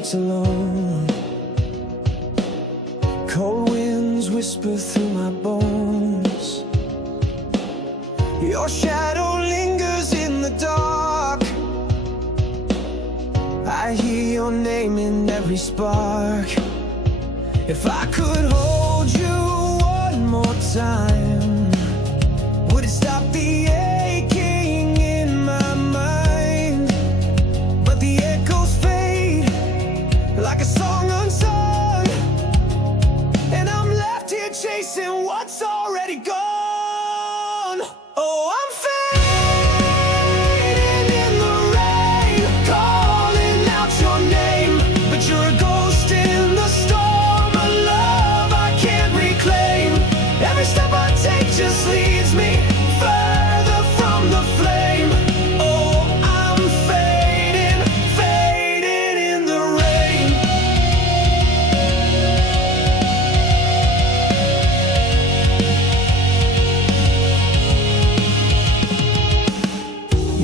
streets alone. Cold winds whisper through my bones. Your shadow lingers in the dark. I hear your name in every spark. If I could hold you one more time, would it stop the aching in my mind? But the echoes fade like a song unsung, and I'm left here chasing what's already gone. Oh, I'm fading in the rain, calling out your name, but you're a ghost in the storm, a love I can't reclaim. Every step I take just leads me further from the flame. Oh, I'm fading, fading in the rain.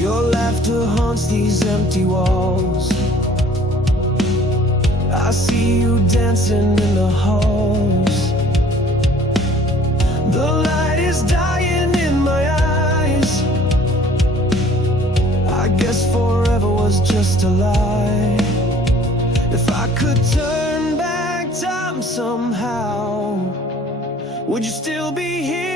Your laughter haunts these empty walls. I see you dancing in the halls. The light is dying in my eyes. I guess forever was just a lie. If I could turn back time somehow, would you still be here?